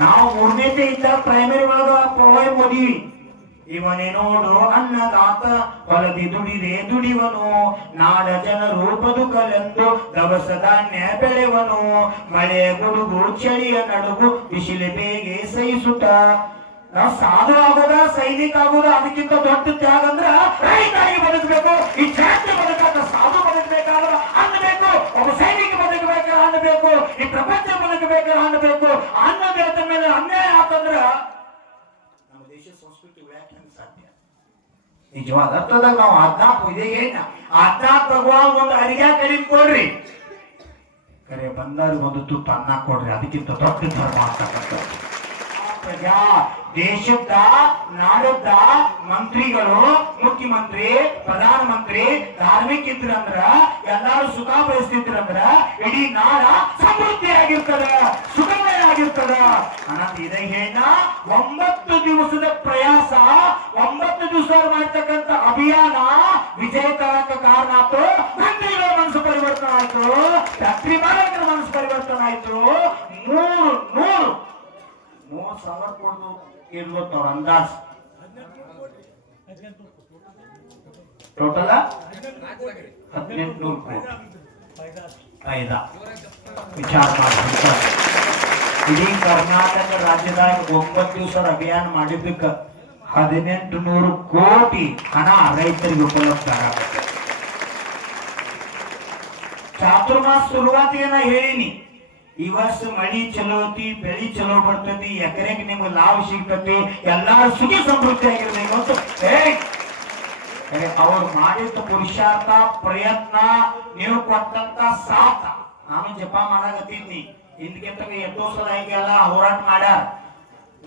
ನಾವು ಮೂರನೇತೆ ಇದ್ದಾಗ ಪ್ರೈಮರಿ ಒಳಗ ಪೋಯಂ ಓದಿವಿ. ಇವನೇ ನೋಡು ಅನ್ನದಾತ ಹೊಲದಿ ದುಡಿದೆ ದುಡಿವನು, ನಾಡ ಜನರು ಬದುಕಲೆಂದು ದವಸ ಧಾನ್ಯ ಬೆಳೆವನು, ಮಳೆ ಗುಡುಗು ಚಳಿಯ ನಡುಗು ಬಿಸಿಲು ಬೇಗೆ ಸಹಿಸುತ್ತ. ನಾವು ಸಾಧು ಆಗೋದ ಸೈನಿಕ ಆಗೋದ ಅದಕ್ಕಿಂತ ದೊಡ್ಡ ತ್ಯಾಗ ಅಂದ್ರ ರೈತಾಗಿ ಬದುಕಬೇಕು. ಈ ಜಾತಿ ಬದುಕಾದ ಸಾಧು ಬದುಕಬೇಕಾದ್ರೆ ಅನ್ನಬೇಕು, ಒಬ್ಬ ಸೈನಿಕ ಬದುಕಬೇಕಾದ್ರೆ ಅನ್ನಬೇಕು, ಈ ಪ್ರಪಂಚ ಬದುಕಬೇಕಾದ್ರೆ ಅನ್ನಬೇಕು. ಅನ್ನ ದೇವತ ಮೇಲೆ ಅನ್ಯಾಯ ಆತಂದ್ರ ನಮ್ಮ ದೇಶ ಸಂಸ್ಕೃತಿ ಉಳಿಯಾಕೆ ಹೆಂಗ್ ಸಾಧ್ಯ? ನಿಜವಾದ ಅರ್ಥದಾಗ ನಾವು ಆಜ್ಞಾಪ ಇದೆ ಏನ ಆಜ್ಞಾಪ ಭಗವಾನ್ ಒಂದು ಅರಿಗ ಕಡಿಮೆ ಕೊಡ್ರಿ, ಕರೆ ಬಂದವ್ರಿಗೆ ಒಂದು ತುತ್ತು ಅನ್ನ ಕೊಡ್ರಿ, ಅದಕ್ಕಿಂತ ದೊಡ್ಡ ಧರ್ಮ ಅಂತಕ್ಕಂಥ. ಪ್ರಜಾ ದೇಶದ ನಾಡದ ಮಂತ್ರಿಗಳು, ಮುಖ್ಯಮಂತ್ರಿ, ಪ್ರಧಾನಮಂತ್ರಿ ಧಾರ್ಮಿಕ ಇದ್ರಂದ್ರ ಎಲ್ಲಾರು ಸುಖ ಬಯಸ್ತಿದ್ರಂದ್ರ ಇಡೀ ನಾಡ ಸಮೃದ್ಧಿ ಆಗಿರ್ತದ, ಸುಖಮಯ ಆಗಿರ್ತದ. ಅನ್ನೋದು ಇದೇ ಹೇಳ 9 ದಿವಸದ ಪ್ರಯಾಸ, 9 ದಿವಸ ಮಾಡ್ತಕ್ಕಂಥ ಅಭಿಯಾನ ವಿಜಯಕರಕ್ಕೆ ಕಾರಣ ಆಯ್ತು. ಮಂತ್ರಿಗಳ ಮನಸ್ಸು ಪರಿವರ್ತನೆ ಆಯ್ತು, ಫ್ಯಾಕ್ಟ್ರಿ ಮಾಲೀಕರ ಮನಸ್ಸು ಪರಿವರ್ತನೆ ಆಯ್ತು. 300 ಸಾವಿರ ಕೊಡ್ದು ಇರ್ಬೋದು ಅವ್ರ ಅಂದಾಜ್. ಟೋಟಲ್ 1800 ಕೋಟಿ ಐದ ವಿಚಾರ ಮಾಡಿ. ಇಡೀ ಕರ್ನಾಟಕ ರಾಜ್ಯದಾಗ 9 ದಿವಸ ಅಭಿಯಾನ ಮಾಡಿದ್ದಕ್ಕ 1800 ಕೋಟಿ ಹಣ ರೈತರಿಗೆ ಉಪಲಬ್ಧ ಆಗತ್ತೆ. ಚಾತುರ್ಮಾಸ ಶುರುವಾತಿಗೆ ನಾ ಹೇಳಿನಿ, ಈ ವರ್ಷ ಮಳಿ ಚಲೋ ಐತಿ, ಬೆಳಿ ಚಲೋ ಬರ್ತೈತಿ, ಎಕರೆಗೆ ನಿಮ್ಗೆ ಲಾಭ ಸಿಗ್ತತಿ, ಎಲ್ಲಾರು ಸುಖಿ ಸಮೃದ್ಧಿ ಆಗಿರ್ಬೇಕು ಅಂತ ಅವ್ರು ಮಾಡಿದ ಪುರುಷಾರ್ಥ ಪ್ರಯತ್ನ, ನೀವು ಕೊಟ್ಟಂತ ಸಾಥ. ನಾನು ಜಪ ಮಾಡಾಕತ್ತಿದ್ನಿ, ಹಿಂದ್ಕಿಂತ ಎಷ್ಟೋ ಸಲ ಹೀಗೆಲ್ಲ ಹೋರಾಟ ಮಾಡ್ಯಾರ,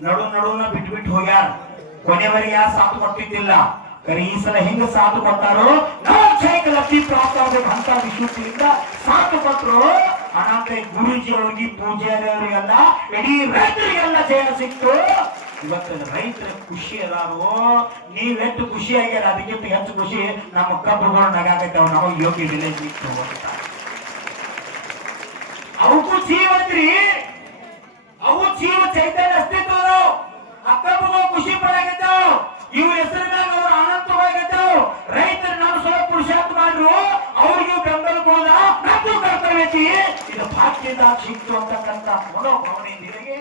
ನಡುನ ಬಿಟ್ಟು ಹೋಗ್ಯಾರ, ಕೊನೆವರೆಗೆ ಯಾರು ಸಾಥ್ ಕೊಟ್ಟಿದ್ದಿಲ್ಲ. ಈ ಸಲ ಹೆಂಗ ಸಾಥ್ ಕೊಟ್ಟಾರೋ ಲಕ್ಷಿ ಪ್ರಾಪ್ತ ಆಗ್ಬೇಕು ಅಂತ ವಿಶ್ವದಿಂದ ಸಾಥ್ ಕೊಟ್ಟರು. ಅನಾಥ ಗುರುಜಿ ಅವ್ರಿಗೆ, ಪೂಜಾರಿ ಅವರಿಗೆಲ್ಲ, ಇಡೀ ರೈತರಿಗೆಲ್ಲ ಜಯ ಸಿಕ್ತು. ಇವತ್ತು ರೈತರ ಖುಷಿ ಅದಾರು, ನೀವೆಷ್ಟು ಖುಷಿ ಆಗ್ಯಾರ, ಅದಕ್ಕಿಂತ ಹೆಚ್ಚು ಖುಷಿ ನಮ್ಮ ಕಬ್ಬುಗಳು ನಗಾಕೈತಾವ, ನಾವು ಯೋಗ್ಯ ಬೆಲೆ ಸಿಕ್ತು. ಅವಕ್ಕೂ ಜೀವತ್ರಿ, ಅವು ಜೀವ ಚೈತನ್ಯ ಅಸ್ತಿತ್ವ, ಆ ಕಬ್ಬುಗಳು ಖುಷಿ ಪಡಾಕೈತಾವ, ಇವ್ರ ಹೆಸರಿನಾಗ ಅವ್ರು ಆನಂದವಾಗೈತಾವ. ರೈತರು ನಾವು ಸ್ವಲ್ಪ ಪುರುಷಾರ್ಥ ಮಾಡ್ರು, ಅವ್ರಿಗೂ ಬೆಂಬಲ ಕೊಡೋದ ನಮ್ದು ಕರ್ತವ್ಯ ಐತಿ. ಇದು ಭಾಗ್ಯದ ಸಿಕ್ತು ಅಂತಕ್ಕಂಥ ಮನೋಭಾವನೆಯಿಂದಿರಿಗೆ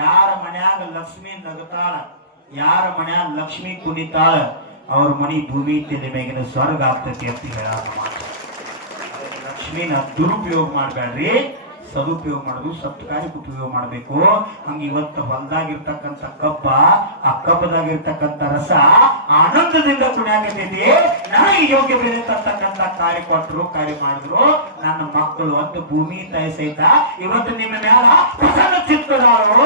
ಯಾರ ಮನ್ಯಾಗ ಲಕ್ಷ್ಮಿ ನಗತಾಳ, ಯಾರ ಮನ್ಯಾಗ ಲಕ್ಷ್ಮಿ ಕುಣಿತಾಳ, ಅವ್ರ ಮನಿ ಭೂಮಿ ತೆಲೆ ಮೇಗಿನ ಸ್ವರ್ಗ ಆಗ್ತೈತಿ ಅಂತ ಹೇಳ ಮಾತು. ಲಕ್ಷ್ಮಿನ ದುರುಪಯೋಗ ಮಾಡ್ಬೇಡ್ರಿ, ಸದುಪಯೋಗ ಮಾಡುದು, ಸತ್ಕಾರ್ಯಕ್ಕೆ ಉಪಯೋಗ ಮಾಡಬೇಕು. ಹಂಗ ಇವತ್ತು ಹೊಲದಾಗಿರ್ತಕ್ಕಂಥ ಕಬ್ಬ, ಆ ಕಬ್ಬದಾಗಿರ್ತಕ್ಕಂಥ ರಸ ಆನಂದದಿಂದ ಕುಣಿಯಾಕತೈತಿ. ನನಗೆ ಯೋಗ್ಯ ಬೆಲೆ ತರ್ತಕ್ಕಂಥ ಕಾರ್ಯ ಕೊಟ್ಟರು, ಕಾರ್ಯ ಮಾಡಿದ್ರು ನನ್ನ ಮಕ್ಕಳು ಅಂತ ಭೂಮಿ ತಾಯಿ ಸಹಿತ ಇವತ್ತು ನಿಮ್ಮ ಮ್ಯಾಲ ಪ್ರಸನ್ನ ಚಿತ್ತದಾರು.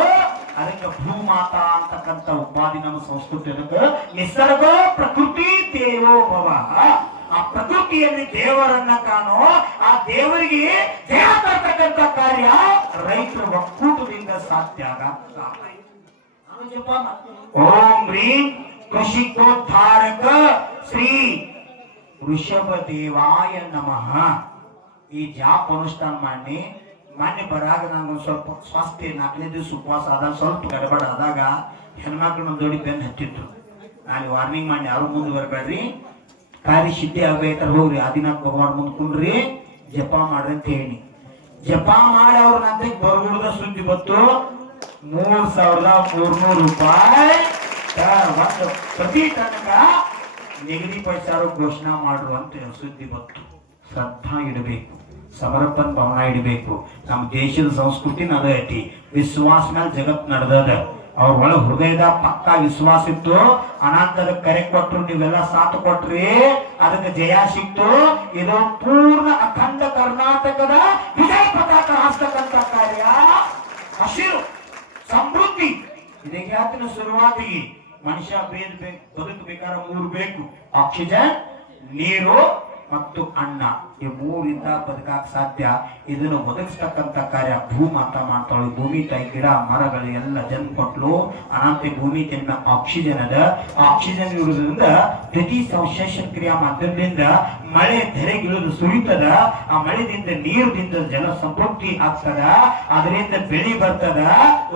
ಅದಕ್ಕೆ ಭೂಮಾತಾ ಅಂತಕ್ಕಂಥ ಉಪಾಧಿ ನಮ್ಮ ಸಂಸ್ಕೃತಿ. ಅದಕ್ಕೆ ನಿಸರ್ಗ ಪ್ರಕೃತಿ ದೇವೋ ಭವ, ಆ ಪ್ರಕೃತಿಯಲ್ಲಿ ದೇವರನ್ನ ಕಾಣೋ, ಆ ದೇವರಿಗೆ ಜಯ ತರ್ತಕ್ಕಂಥ ಕಾರ್ಯ ರೈತರ ಒಕ್ಕೂಟದಿಂದ ಸಾಧ್ಯ ಆಗತ್ತೆ. ಓಂ ರೀಂ ಕೃಷಿಕೋದ್ಧಾರಕ ಶ್ರೀ ವೃಷಭ ದೇವಾಯ ನಮಃ. ಈ ಜಾಪ್ ಅನುಷ್ಠಾನ ಮಾಡಿ ಮೊನ್ನೆ ಬರಾಗ ನಂಗೊಂದು ಸ್ವಲ್ಪ ಸ್ವಾಸ್ಥ್ಯ 4ನೇ ದಿವಸ ಉಪವಾಸ ಆದಾಗ ಸ್ವಲ್ಪ ಗಡಬಡ ಆದಾಗ ಹೆಣ್ಮಕ್ಳು ದೊಡ್ಡ ಬೆನ್ನು ಹತ್ತಿದ್ರು. ನಾನು ವಾರ್ನಿಂಗ್ ಮಾಡಿ ಯಾರು ಮುಂದೆ ಬರಬೇಡ್ರಿ, ಕಾರ್ಯ ಸಿದ್ಧಿ ಆಗ್ಬೇಕಾದ್ರೆ ಹೋಗ್ರಿ, ಆದಿನ ಭಗವಾನ್ ಮುಂದೆ ಕುಂಡ್ರಿ, ಜಪ ಮಾಡ್ರಿ ಅಂತ ಹೇಳಿ. ಜಪ ಮಾಡಿ ಅವ್ರ ನಂತಕ್ಕೆ ಬರಗುಡ್ದ ಸುದ್ದಿ ಬತ್ತು 3300 ರೂಪಾಯಿ ಒಂದು ಪ್ರತಿ ಟನ್ಗ ನಿಗದಿಪಡಿಸಾರು ಘೋಷಣೆ ಮಾಡ್ರು ಅಂತ ಸುದ್ದಿ ಬತ್ತು. ಶ್ರದ್ಧಾ ಇಡಬೇಕು, ಸಮರ್ಪಣ ಭಾವನಾ ಇಡಬೇಕು. ನಮ್ಮ ದೇಶದ ಸಂಸ್ಕೃತಿನ ಅದ ಐತಿ. ವಿಶ್ವಾಸ ಮೇಲೆ ಜಗತ್ ನಡೆದದ. ಅವ್ರ ಒಳಗೆ ಹೃದಯದ ಪಕ್ಕಾ ವಿಶ್ವಾಸ ಇತ್ತು. ಅನಂತರ ಕರೆ ಕೊಟ್ರು, ನೀವೆಲ್ಲ ಸಾಥ್ ಕೊಟ್ರಿ, ಅದಕ್ಕೆ ಜಯ ಸಿಕ್ತು. ಇದು ಪೂರ್ಣ ಅಖಂಡ ಕರ್ನಾಟಕದ ವಿಜಯ ಪತಾಕ ಹಾಸ್ತಕ್ಕಂಥ ಕಾರ್ಯ. ಹಸಿರು ಸಮೃದ್ಧಿ ಇದಕ್ಕೆ ಆತಿನ ಶುರುವಾತಿಗೆ ಮನುಷ್ಯ ಬದುಕಬೇಕಾದ್ರೆ 3 ಬೇಕು: ಆಕ್ಸಿಜನ್, ನೀರು, ಮತ್ತು ಅನ್ನ, ಈ ಮೂರಿಂದ ಬದುಕಾಕ್ ಸಾಧ್ಯ. ಇದನ್ನು ಒದಗಿಸ್ತಕ್ಕಂಥ ಕಾರ್ಯ ಭೂಮಾತ ಮಾಡ್ತಾಳು. ಭೂಮಿ ತಾಯಿ ಗಿಡ ಮರಗಳು ಎಲ್ಲ ಜನ್ಮ ಕೊಟ್ಲು. ಅನಂತ ಭೂಮಿ ತಿನ್ನ ಆಕ್ಸಿಜನ್ ಅದ. ಆಕ್ಸಿಜನ್ ಇರುವುದರಿಂದ ಪ್ರತಿ ಸಂಶ್ಲೇಷಣ ಕ್ರಿಯಾ ಮಾಧ್ಯಮದಿಂದ ಮಳೆ ಧರೆಗಿಳಿದು ಸುರಿತದ. ಆ ಮಳೆದಿಂದ ನೀರಿನಿಂದ ಜಲ ಸಂಪೃಕ್ತಿ ಆಗ್ತದ. ಅದರಿಂದ ಬೆಳಿ ಬರ್ತದ.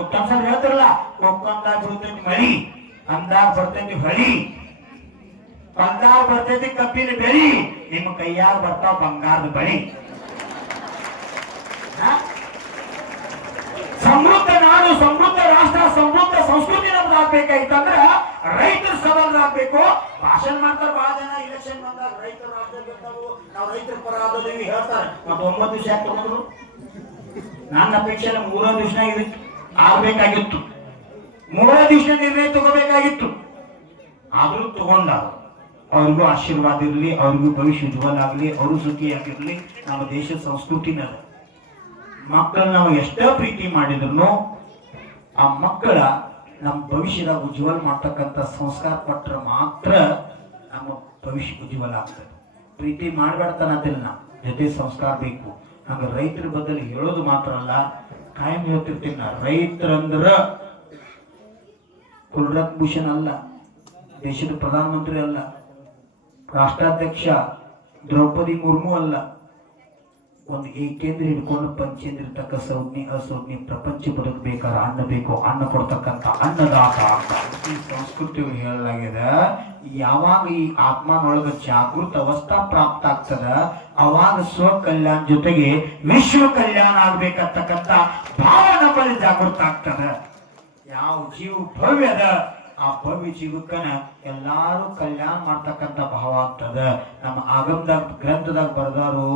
ಉತ್ತಮ ಸರ್ ಹೇಳ್ತಾರಲ್ಲ, ಕೊಕ್ಕಂದಾಗ ಬರ್ತೈತಿ ಮಳಿ, ಅಂದಾಗ ಬರ್ತೈತಿ ಹೊಳಿ, ಬಂಗಾರ ಬರ್ತೈತಿ ಕಬ್ಬಿನ ಬೆಳಿ, ನಿಮ್ಮ ಕೈಯಾಗ ಬರ್ತಾವ ಬಂಗಾರದ ಬಳಿ. ಸಮೃದ್ಧ ನಾಡು, ಸಮೃದ್ಧ ರಾಷ್ಟ್ರ, ಸಮೃದ್ಧ ಸಂಸ್ಕೃತಿ ನಮ್ದು ಆಗ್ಬೇಕಾಯ್ತಂದ್ರ ರೈತರು ಸಬಲರಾಗಬೇಕು. ಭಾಷಣ ಮಾಡ್ತಾರೆ ಬಹಳ ಜನ, ಇಲೆಕ್ಷನ್ ಬಂದಾಗ ರೈತರ ರಾಜ್ಯ ನಾವು ರೈತರ ಪರ ಆದೀವಿ ಹೇಳ್ತಾರೆ. ಮತ್ತೆ 9 ದಿವಸ ಯಾಕೆ ತಗೊಂಡ್ರು? ನನ್ನ ಅಪೇಕ್ಷೆ 3 ದಿವಸ ಆಗ್ಬೇಕಾಗಿತ್ತು, 3 ದಿವಸ ನಿರ್ಣಯ ತಗೋಬೇಕಾಗಿತ್ತು. ಆದ್ರೂ ತಗೊಂಡ. ಅವ್ರಿಗೂ ಆಶೀರ್ವಾದ ಇರಲಿ, ಅವ್ರಿಗೂ ಭವಿಷ್ಯ ಉಜ್ವಲ ಆಗಲಿ, ಅವರು ಸುಖಿಯಾಗಿರ್ಲಿ. ನಮ್ಮ ದೇಶದ ಸಂಸ್ಕೃತಿನ ಮಕ್ಕಳು ನಾವು ಎಷ್ಟೇ ಪ್ರೀತಿ ಮಾಡಿದ್ರು ಆ ಮಕ್ಕಳ ನಮ್ಮ ಭವಿಷ್ಯದ ಉಜ್ವಲ ಮಾಡ್ತಕ್ಕಂಥ ಸಂಸ್ಕಾರ ಕೊಟ್ಟರೆ ಮಾತ್ರ ನಮ್ಮ ಭವಿಷ್ಯ ಉಜ್ವಲ ಆಗ್ತದೆ. ಪ್ರೀತಿ ಮಾಡ್ಬೇಡ್ತಾನಂತಿಲ್ಲ, ನಮ್ಮ ಜೊತೆ ಸಂಸ್ಕಾರ ಬೇಕು. ಹಂಗ ರೈತರ ಬದಲು ಹೇಳೋದು ಮಾತ್ರ ಅಲ್ಲ, ಕಾಯಂ ಹೇಳ್ತಿರ್ತೀನಿ ನಾ, ರೈತರಂದ್ರ ಕುಲರತ್ನ ಭೂಷಣ್ ಅಲ್ಲ, ದೇಶದ ಪ್ರಧಾನಮಂತ್ರಿ ಅಲ್ಲ, ರಾಷ್ಟ್ರಾಧ್ಯಕ್ಷ ದ್ರೌಪದಿ ಮುರ್ಮು ಅಲ್ಲ. ಒಂದು ಏಕೇಂದ್ರ ಹಿಡ್ಕೊಂಡು ಪಂಚೇಂದ್ರ ತಕ್ಕ ಸೌಜ್ಞಿ ಅಸೌಜ್ಞಿ ಪ್ರಪಂಚ ಬದುಕಬೇಕಾದ ಅನ್ನ ಬೇಕು, ಅನ್ನ ಕೊಡ್ತಕ್ಕಂಥ ಅನ್ನದಾತ ಅಂತ ಈ ಸಂಸ್ಕೃತಿ ಹೇಳಲಾಗಿದೆ. ಯಾವಾಗ ಈ ಆತ್ಮನೊಳಗ ಜಾಗೃತ ಅವಸ್ಥಾ ಪ್ರಾಪ್ತ ಆಗ್ತದ, ಅವಾಗ ಸ್ವ ಕಲ್ಯಾಣ ಜೊತೆಗೆ ವಿಶ್ವ ಕಲ್ಯಾಣ ಆಗ್ಬೇಕಂತಕ್ಕಂಥ ಭಾವ ನಮ್ಮಲ್ಲಿ ಜಾಗೃತ ಆಗ್ತದ. ಯಾವ ಜೀವ ಭವ್ಯದ ಆ ಭವ್ಯ ಜೀವಕ್ಕನ ಎಲ್ಲಾರು ಕಲ್ಯಾಣ ಮಾಡ್ತಕ್ಕಂಥ ಭಾವ ಆಗ್ತದ. ನಮ್ಮ ಆಗಮದಾಗ ಗ್ರಂಥದಾಗ ಬರೆದಾರು,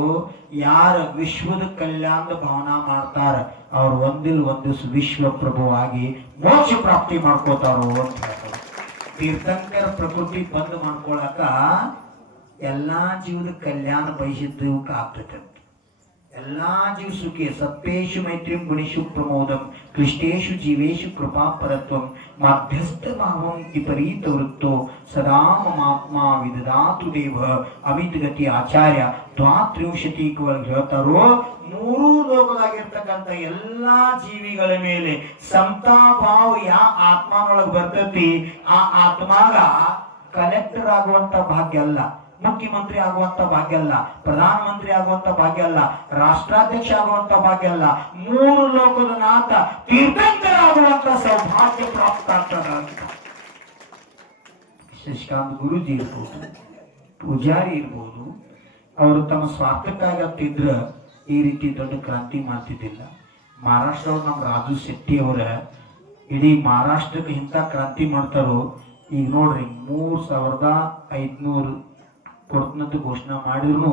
ಯಾರ ವಿಶ್ವದ ಕಲ್ಯಾಣದ ಭಾವನಾ ಮಾಡ್ತಾರ ಅವ್ರು ಒಂದಿಲ್ ಒಂದು ವಿಶ್ವ ಪ್ರಭುವಾಗಿ ಮೋಕ್ಷ ಪ್ರಾಪ್ತಿ ಮಾಡ್ಕೋತಾರು ಅಂತ ಹೇಳ್ತಾರೆ. ತೀರ್ಥಂಕರ ಪ್ರಕೃತಿ ಬಂದ್ ಮಾಡ್ಕೊಳಕ ಎಲ್ಲಾ ಜೀವದ ಕಲ್ಯಾಣ ಬಯಸಿದ್ದಕ್ಕೆ ಆಗ್ತದೆ. ಎಲ್ಲಾ ಜೀವ ಸುಖಿ ಸತ್ಯೇಶು ಮೈತ್ರಿಂ ಗುಣಿಷು ಪ್ರಮೋದಂ ಕ್ಲಿಷ್ಟೇಶು ಜೀವೇಶು ಕೃಪಾಪರತ್ವಂ ಮಧ್ಯಸ್ಥ ಭಾವಂ ವಿಪರೀತ ವೃತ್ತೋ ಸದಾ ಮಮಾತ್ಮ ವಿದದಾತು ದೇವ ಅಮಿತ ಗತಿ ಆಚಾರ್ಯ ದ್ವಾತ್ರಿಂಶತಿ ಹೇಳ್ತಾರೋ. 3 ಲೋಕದಾಗಿರ್ತಕ್ಕಂಥ ಎಲ್ಲಾ ಜೀವಿಗಳ ಮೇಲೆ ಸಮತಾಭಾವ ಯಾ ಆತ್ಮನೊಳಗೆ ಬರ್ತೈತಿ, ಆ ಆತ್ಮಾಗ ಕಲೆಕ್ಟರ್ ಆಗುವಂತ ಭಾಗ್ಯ ಅಲ್ಲ, ಮುಖ್ಯಮಂತ್ರಿ ಆಗುವಂತ ಭಾಗ್ಯ ಅಲ್ಲ, ಪ್ರಧಾನಮಂತ್ರಿ ಆಗುವಂತ ಭಾಗ್ಯ ಅಲ್ಲ, ರಾಷ್ಟ್ರಾಧ್ಯಕ್ಷ ಆಗುವಂತ ಭಾಗ್ಯ ಅಲ್ಲ, 3 ಲೋಕದ ನಾಥ ತೀರ್ಥಂಕರ ಆಗುವಂತ ಸೌಭಾಗ್ಯ ಪ್ರಾಪ್ತ ಆಗ್ತದ ಅಂತ. ಶಶಿಕಾಂತ್ ಗುರುಜಿ ಇರ್ಬೋದು, ಪೂಜಾರಿ ಇರ್ಬೋದು, ಅವರು ತಮ್ಮ ಸ್ವಾರ್ಥಕ್ಕಾಗಿ ಹತ್ತಿದ್ರ ಈ ರೀತಿ ದೊಡ್ಡ ಕ್ರಾಂತಿ ಮಾಡ್ತಿದ್ದಿಲ್ಲ. ಮಹಾರಾಷ್ಟ್ರವ್ರು ನಮ್ಮ ರಾಜು ಶೆಟ್ಟಿ ಅವರ ಇಡೀ ಮಹಾರಾಷ್ಟ್ರಕ್ಕೆ ಇಂಥ ಕ್ರಾಂತಿ ಮಾಡ್ತಾರೋ. ಈಗ ನೋಡ್ರಿ 3500 ಕೊಡ್ತನಂತ ಘೋಷಣೆ ಮಾಡಿದ್ರು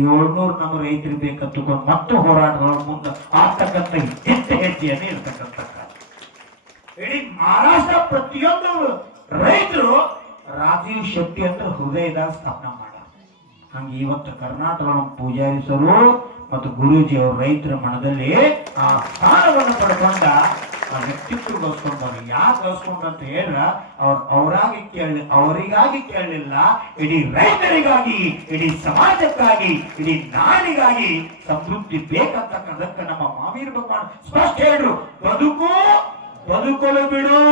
700 ನಮ್ಮ ರೈತರು ಬೇಕಂತಕೊಂಡು ಮತ್ತು ಹೋರಾಟಗಳ ಮುಂದೆ ಆಗ್ತಕ್ಕಂಥ ಹೆಜ್ಜೆಯನ್ನೇ ಇರ್ತಕ್ಕಂಥ ಇಡೀ ಮಹಾರಾಷ್ಟ್ರ ಪ್ರತಿಯೊಂದು ರೈತರು ರಾಜೀವ್ ಶೆಟ್ಟಿ ಅಂತ ಹೃದಯದಾಗ ಸ್ಥಾಪನೆ ಮಾಡ. ಹಂಗೆ ಇವತ್ತು ಕರ್ನಾಟಕ ನಮ್ಮ ಪೂಜಾರಿ ಸರು ಮತ್ತು ಗುರೂಜಿ ಅವರು ರೈತರ ಮನದಲ್ಲಿ ಆ ಸ್ಥಾನವನ್ನು ಪಡ್ಕೊಂಡ ಆ ವ್ಯಕ್ತಿತ್ವ ಗಳಿಸ್ಕೊಂಡವ್ರು. ಯಾಕೆ ಗಳಿಸ್ಕೊಂಡ್ರು ಅಂತ ಹೇಳಿದ್ರ ಅವರಿಗಾಗಿ ಕೇಳಲಿಲ್ಲ, ಇಡೀ ರೈತರಿಗಾಗಿ, ಇಡೀ ಸಮಾಜಕ್ಕಾಗಿ, ಇಡೀ ನಾಡಿಗಾಗಿ ಸಮೃದ್ಧಿ ಬೇಕಂತಕ್ಕಂಥಕ್ಕೆ ನಮ್ಮ ಮಾವೀರ ಭಗವಾನ್ ಸ್ಪಷ್ಟ ಹೇಳ್ರು. ಬದುಕಲು ಬಿಡು.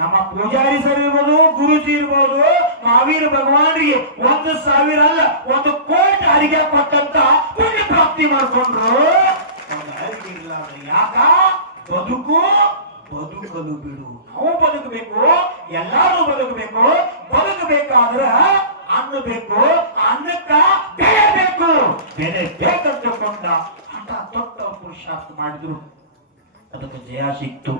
ನಮ್ಮ ಪೂಜಾರಿ ಸರ್ ಇರ್ಬೋದು, ಗುರುಜಿ ಇರ್ಬೋದು, ಮಾವೀರ ಭಗವಾನ್ರಿಗೆ 1,000 ಅಲ್ಲ 1 ಕೋಟಿ ಅಡಿಗೆ ಕೊಟ್ಟಂತ ಪುಣ್ಯ ಪ್ರಾಪ್ತಿ ಮಾಡ್ಕೊಂಡ್ರು. ಯಾಕ ಬದುಕಲು ಬಿಡು. ನಾವು ಬದುಕಬೇಕು, ಎಲ್ಲಾರು ಬದುಕಬೇಕು. ಬದುಕಬೇಕಾದ್ರ ಅನ್ನ ಬೇಕು, ಅನ್ನಕ್ಕ ಬೆಲೆ ಬೇಕು. ಬೆಲೆ ಬೇಕಂತಕೊಂಡ ಅಂತ ದೊಡ್ಡ ಪುರುಷಾರ್ಥ ಮಾಡಿದ್ರು. ಅದಕ್ಕೆ ಜಯ ಸಿಕ್ತು.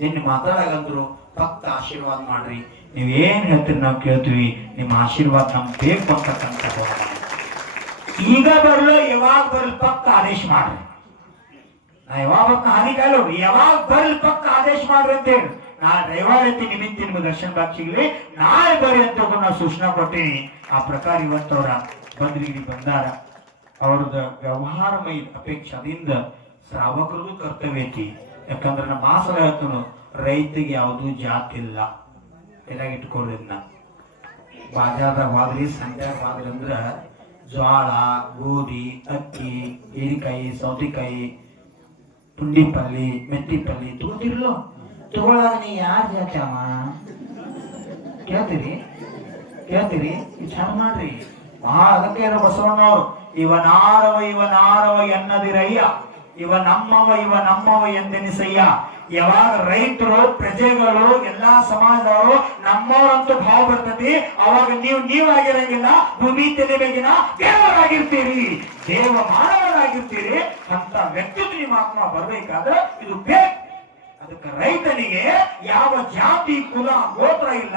ನಿನ್ನೆ ಮಾತಾಡಗಂದ್ರು ಭಕ್ತ ಆಶೀರ್ವಾದ ಮಾಡ್ರಿ, ನೀವೇನ್ ಹೇಳ್ತೀರಿ ನಾವು ಕೇಳ್ತೀವಿ, ನಿಮ್ಮ ಆಶೀರ್ವಾದ ನಮ್ಗೆ ಬೇಕು ಅಂತಕ್ಕಂಥ ಈಗ ಬರ್ಲು ಯಾವಾಗ ಬರ್ಲಿ ಭಕ್ತ ಆದೇಶ ಮಾಡ್ರಿ. ನಾ ಯಾವಾಗ ಭಕ್ತ ಹಾನಿ ಕಾಯ್ಲು ಯಾವಾಗ ಬರ್ಲಿ ಭಕ್ತ ಆದೇಶ ಮಾಡ್ರಿ ಅಂತ ಹೇಳಿ ನಾ ರವಿವಾರತಿ ನಿಮಿತ್ತ ನಿಮ್ಗೆ ದರ್ಶನ ಬಾಕ್ ಸಿಗ್ಲಿ, ನಾಳೆ ಬರ್ರಿ ಅಂತ ನಾವು ಸೂಚನಾ ಕೊಟ್ಟಿನಿ. ಆ ಪ್ರಕಾರ ಇವತ್ತವ್ರ ಬಂದ್ರಿ ಬಂದಾರ. ಅವ್ರದ ವ್ಯವಹಾರಮಯ ಅಪೇಕ್ಷದಿಂದ ಶ್ರಾವಕರಿಗೂ ಕರ್ತವ್ಯ ಐತಿ. ಯಾಕಂದ್ರೆ ನಮ್ಮ ಮಾಸಲ ಹೇಳ್ತನು, ರೈತಿಗೆ ಯಾವುದು ಜಾತಿ ಇಲ್ಲ. ಎಲ್ಲ ಇಟ್ಕೊಳ್ಳೋದನ್ನ ಬಾಜಾರ್ದಾಗ ಹೋದ್ರಿ, ಸಂಧ್ಯಾಗ ಹೋದ್ರಿ ಅಂದ್ರ ಜೋಳ, ಗೋಧಿ, ಅಕ್ಕಿ, ಹೀರಿಕಾಯಿ, ಸೌತೆಕಾಯಿ, ಪುಂಡಿ ಪಲ್ಲಿ, ಮೆತ್ತಿ ಪಲ್ಲಿ ತಗೋತಿರ್ಲೋ. ತಗೊಳಾಗ ನೀ ಯಾರು ಜಾತ್ಯಾಮ ಕೇಳ್ತೀರಿ ವಿಚಾರ ಮಾಡ್ರಿ. ಅದಕ್ಕೆ ಬಸವಣ್ಣವ್ರು ಇವನಾರವ ಎನ್ನದಿರಯ್ಯ, ಇವ ನಮ್ಮವ ಎಂದೆನಿಸಯ್ಯ. ಯಾವಾಗ ರೈತರು, ಪ್ರಜೆಗಳು, ಎಲ್ಲಾ ಸಮಾಜದವರು ನಮ್ಮವರಂತೂ ಭಾವ ಬರ್ತತಿ, ಅವಾಗ ನೀವಾಗಿರಂಗಿಲ್ಲ, ಭೂಮಿ ತೆಲಿಬೇಕಿನ ದೇವರಾಗಿರ್ತೀರಿ, ದೇವ ಮಾನವರಾಗಿರ್ತೀರಿ. ಅಂತ ವ್ಯಕ್ತಿತ್ವ ನಿಮ್ಮ ಆತ್ಮ ಬರ್ಬೇಕಾದ್ರೆ ಇದು ಬೇಕು. ಅದಕ್ಕೆ ರೈತನಿಗೆ ಯಾವ ಜಾತಿ, ಕುಲ, ಗೋತ್ರ ಇಲ್ಲ.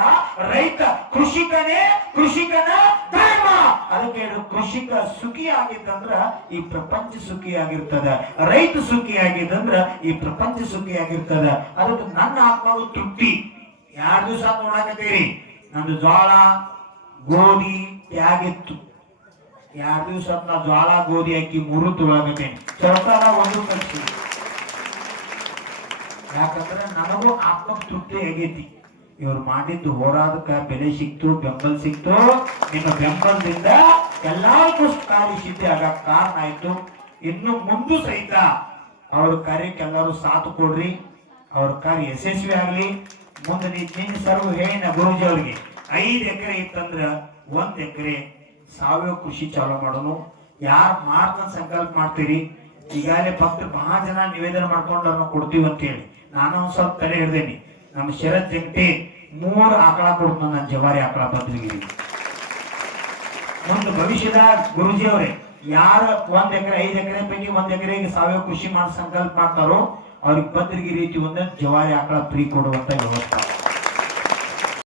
ರೈತ ಕೃಷಿಕನ ಧರ್ಮ. ಅದಕ್ಕೆ ಕೃಷಿಕ ಸುಖಿ ಆಗಿದ್ದಂದ್ರ ಈ ಪ್ರಪಂಚ ಸುಖಿ ಆಗಿರ್ತದ. ರೈತ ಸುಖಿ ಆಗಿದ್ದಂದ್ರ ಈ ಪ್ರಪಂಚ ಸುಖಿ ಆಗಿರ್ತದ. ಅದಕ್ಕೆ ನನ್ನ ಆತ್ಮವು ತೃಪ್ತಿ. 2 ದಿವಸ ನೋಡಾಕತ್ತೀರಿ, ನಂದು ಜ್ವಾಳ ಗೋಧಿ ತ್ಯಾಗಿತ್ತು. 2 ದಿವಸ ನಾ ಜ್ವಾಳ ಗೋಧಿ ಹಾಕಿ 3 ತೊಳಗತ್ತೇನೆ. ಸರ್ಕಾರ ಒಂದು ಕಲಿಸಿ. ಯಾಕಂದ್ರೆ ನನಗೂ ಆತ್ಮ ತೃಪ್ತಿ ಆಗೈತಿ. ಇವ್ರು ಮಾಡಿದ್ದು ಹೋರಾಟಕ್ಕ ಬೆಲೆ ಸಿಕ್ತು, ಬೆಂಬಲ ಸಿಕ್ತು. ನಿಮ್ಮ ಬೆಂಬಲದಿಂದ ಎಲ್ಲಾರ್ಗೂ ಕಾರ್ಯ ಸಿದ್ಧಿ ಆಗಕ್ಕೆ ಕಾರಣ ಆಯ್ತು. ಇನ್ನು ಮುಂದೂ ಸಹಿತ ಅವ್ರ ಕಾರ್ಯಕ್ಕೆಲ್ಲರೂ ಸಾಥ್ ಕೊಡ್ರಿ, ಅವ್ರ ಕಾರ್ಯ ಯಶಸ್ವಿ ಆಗ್ಲಿ. ಮುಂದೆ ನಿನ್ನ ಸರ್ವ ಹೇಳಿನ ಗುರುಜಿ ಅವ್ರಿಗೆ 5 ಎಕರೆ ಇತ್ತಂದ್ರ 1 ಎಕರೆ ಸಾವಯವ ಕೃಷಿ ಚಾಲೂ ಮಾಡೋನು. ಯಾರು ಮಾಡ್ಕೊಂಡ್ ಸಂಕಲ್ಪ ಮಾಡ್ತೀರಿ? ಈಗಾಗಲೇ ಭಕ್ತರು ಬಹಳ ಜನ ನಿವೇದನೆ ಮಾಡ್ಕೊಂಡು ನಾವು ಕೊಡ್ತೀವಿ ಅಂತ ಹೇಳಿ ನಾನು ಒಂದ್ ಸ್ವಲ್ಪ ತಲೆ ಹಿಡ್ದೇನಿ. ನಮ್ಮ ಶರತ್ ಜಗಟಿ 3 ಆಕಳ ಕೊಡ್ತಾನ, ನನ್ನ ಜವಾರಿ ಆಕಳ ಬದ್ಲಿಗಿರಿ. ಒಂದು ಭವಿಷ್ಯದ ಗುರುಜಿ ಅವರೇ ಯಾರು 1 ಎಕರೆ 5 ಎಕರೆ ಪೈಕಿ 1 ಎಕರೆಗೆ ಸಾವಯವ ಕೃಷಿ ಮಾಡಿ ಸಂಕಲ್ಪ ಮಾಡ್ತಾರೋ ಅವ್ರಿಗೆ ಬದ್ಲಿಗಿರಿ ರೀತಿ ಒಂದ್ ಜವಾರಿ ಆಕಳ ಫ್ರೀ ಕೊಡುವಂತ ವ್ಯವಸ್ಥೆ.